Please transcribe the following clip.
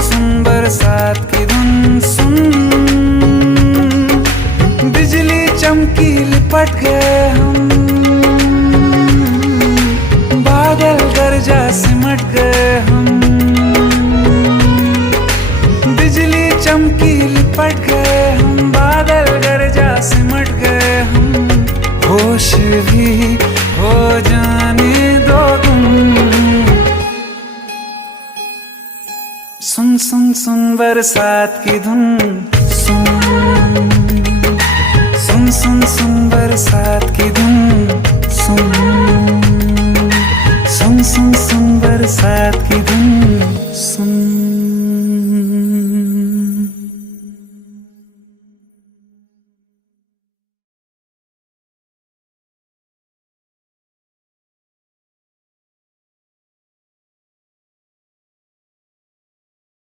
सुन बरसात की धुन सुन, बिजली चमकी लिपट गए हम, बादल गरजा सिमट गए हम, बिजली चमकी लिपट गए हम, बादल गरजा सिमट गए हम, होश भी हो जाने दो तुम। सुन सुन सुन बरसात की धुन सुन, सुन सुन सुन बरसात की धुन सुन, सुन सुन सुन बरसात की धुन सुन।